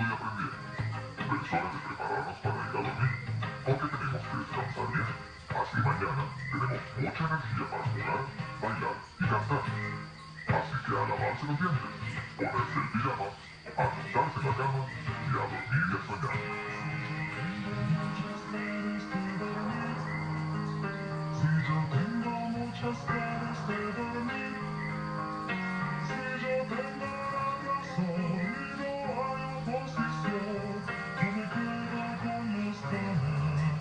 y aprendiendo. Pero es hora de prepararnos para ir a dormir, porque tenemos que descansar bien. Así mañana tenemos mucha energía para jugar, bailar y cantar. Así que a lavarse los dientes, ponerse el pijama, acostarse en la cama y a dormir y a soñar. Si yo tengo muchas ganas de dormir, si yo tengo la razón y no hay oposición, yo me quedo con las ganas de dormir.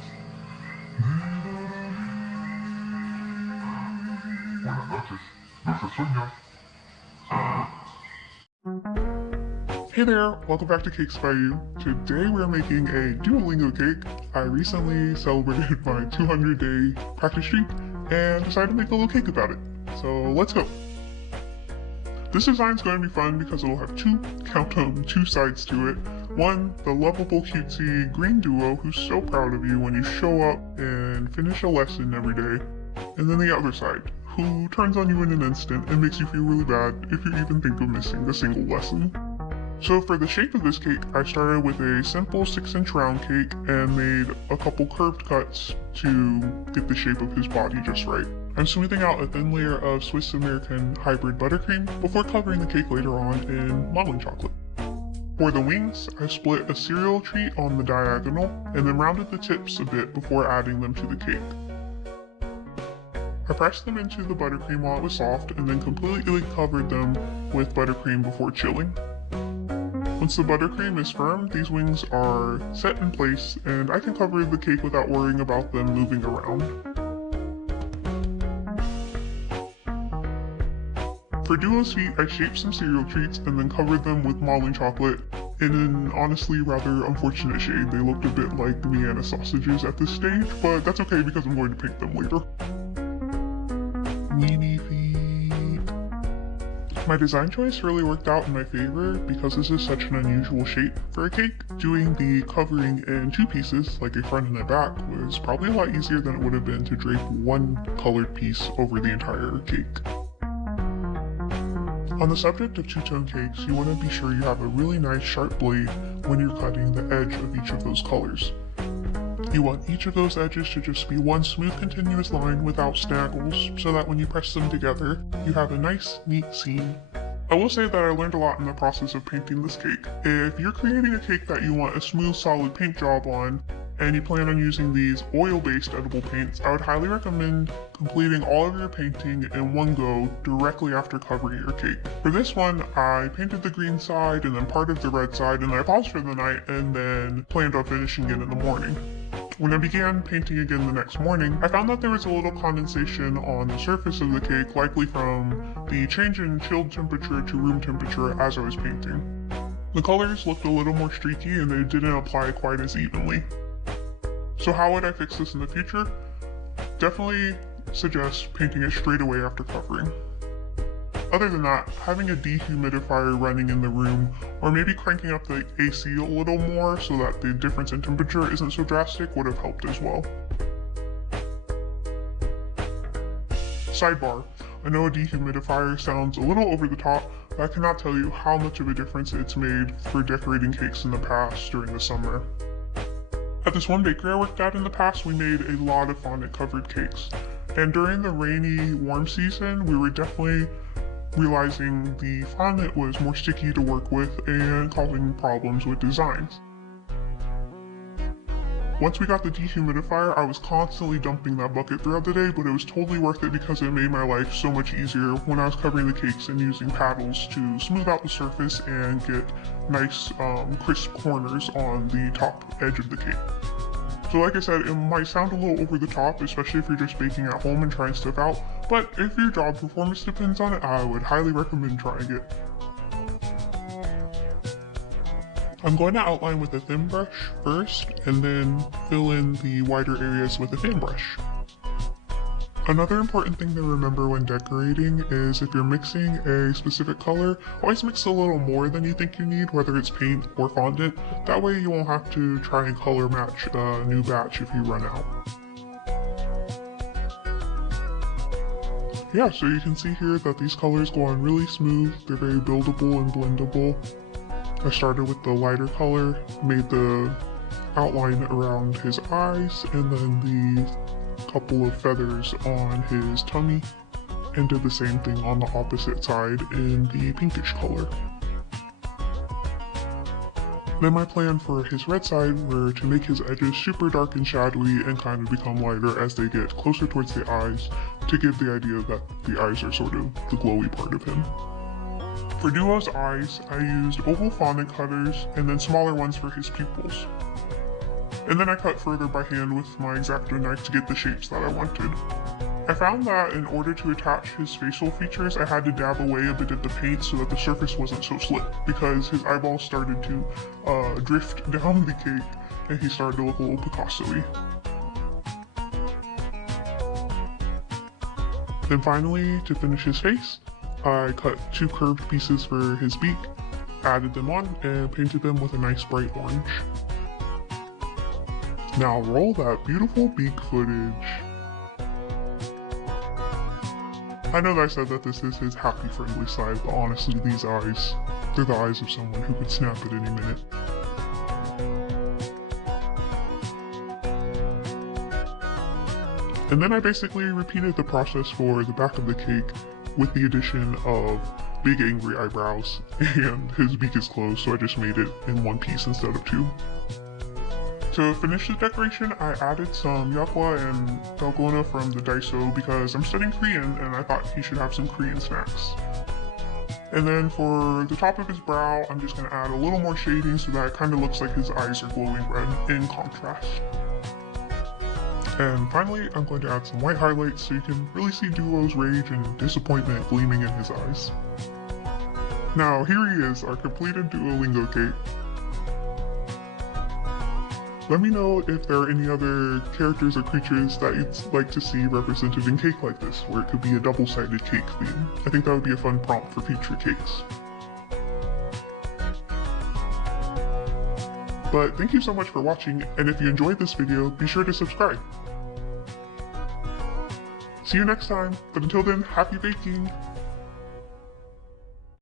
Buenas noches, dulces sueños. Hey there, welcome back to Cakes by You. Today we're making a Duolingo cake. I recently celebrated my 200-day practice streak and decided to make a little cake about it. So let's go. This design is going to be fun because it'll have two sides to it. One, the lovable cutesy green duo who's so proud of you when you show up and finish a lesson every day. And then the other side, who turns on you in an instant and makes you feel really bad if you even think of missing a single lesson. So for the shape of this cake, I started with a simple 6-inch round cake and made a couple curved cuts to get the shape of his body just right. I'm smoothing out a thin layer of Swiss American hybrid buttercream before covering the cake later on in modeling chocolate. For the wings, I split a cereal treat on the diagonal and then rounded the tips a bit before adding them to the cake. I pressed them into the buttercream while it was soft and then completely covered them with buttercream before chilling. Once the buttercream is firm, these wings are set in place and I can cover the cake without worrying about them moving around. For Duo's feet, I shaped some cereal treats and then covered them with modeling chocolate in an honestly rather unfortunate shade. They looked a bit like Vienna sausages at this stage, but that's okay because I'm going to paint them later. Weenie feet. My design choice really worked out in my favor because this is such an unusual shape for a cake. Doing the covering in two pieces, like a front and a back, was probably a lot easier than it would have been to drape one colored piece over the entire cake. On the subject of two-tone cakes, you want to be sure you have a really nice sharp blade when you're cutting the edge of each of those colors. You want each of those edges to just be one smooth continuous line without snaggles, so that when you press them together, you have a nice, neat seam. I will say that I learned a lot in the process of painting this cake. If you're creating a cake that you want a smooth, solid paint job on, and you plan on using these oil-based edible paints, I would highly recommend completing all of your painting in one go directly after covering your cake. For this one, I painted the green side and then part of the red side, and I paused for the night and then planned on finishing it in the morning. When I began painting again the next morning, I found that there was a little condensation on the surface of the cake, likely from the change in chilled temperature to room temperature as I was painting. The colors looked a little more streaky and they didn't apply quite as evenly. So how would I fix this in the future? Definitely suggest painting it straight away after covering. Other than that, having a dehumidifier running in the room, or maybe cranking up the AC a little more so that the difference in temperature isn't so drastic, would have helped as well. Sidebar, I know a dehumidifier sounds a little over the top, but I cannot tell you how much of a difference it's made for decorating cakes in the past during the summer. At this one bakery I worked at in the past, we made a lot of fondant covered cakes. And during the rainy, warm season, we were definitely realizing the fondant was more sticky to work with and causing problems with designs. Once we got the dehumidifier, I was constantly dumping that bucket throughout the day, but it was totally worth it because it made my life so much easier when I was covering the cakes and using paddles to smooth out the surface and get nice crisp corners on the top edge of the cake. So like I said, it might sound a little over the top, especially if you're just baking at home and trying stuff out, but if your job performance depends on it, I would highly recommend trying it. I'm going to outline with a thin brush first, and then fill in the wider areas with a thin brush. Another important thing to remember when decorating is if you're mixing a specific color, always mix a little more than you think you need, whether it's paint or fondant. That way you won't have to try and color match a new batch if you run out. Yeah, so you can see here that these colors go on really smooth, they're very buildable and blendable. I started with the lighter color, made the outline around his eyes, and then the couple of feathers on his tummy, and did the same thing on the opposite side in the pinkish color. Then my plan for his red side were to make his edges super dark and shadowy and kind of become lighter as they get closer towards the eyes, to give the idea that the eyes are sort of the glowy part of him. For Duo's eyes, I used oval fondant cutters and then smaller ones for his pupils. And then I cut further by hand with my X-Acto knife to get the shapes that I wanted. I found that in order to attach his facial features, I had to dab away a bit of the paint so that the surface wasn't so slick, because his eyeballs started to drift down the cake and he started to look a little Picasso-y. Then finally, to finish his face, I cut 2 curved pieces for his beak, added them on, and painted them with a nice bright orange. Now roll that beautiful beak footage. I know that I said that this is his happy, friendly side, but honestly, these eyes, they're the eyes of someone who could snap at any minute. And then I basically repeated the process for the back of the cake with the addition of big angry eyebrows, and his beak is closed, so I just made it in 1 piece instead of 2. To finish the decoration, I added some yakwa and dalgona from the Daiso because I'm studying Korean and I thought he should have some Korean snacks. And then for the top of his brow, I'm just going to add a little more shading so that it kind of looks like his eyes are glowing red in contrast. And finally, I'm going to add some white highlights so you can really see Duo's rage and disappointment gleaming in his eyes. Now here he is, our completed Duolingo cake. Let me know if there are any other characters or creatures that you'd like to see represented in cake like this, where it could be a double-sided cake theme. I think that would be a fun prompt for future cakes. But thank you so much for watching, and if you enjoyed this video, be sure to subscribe. See you next time, but until then, happy baking!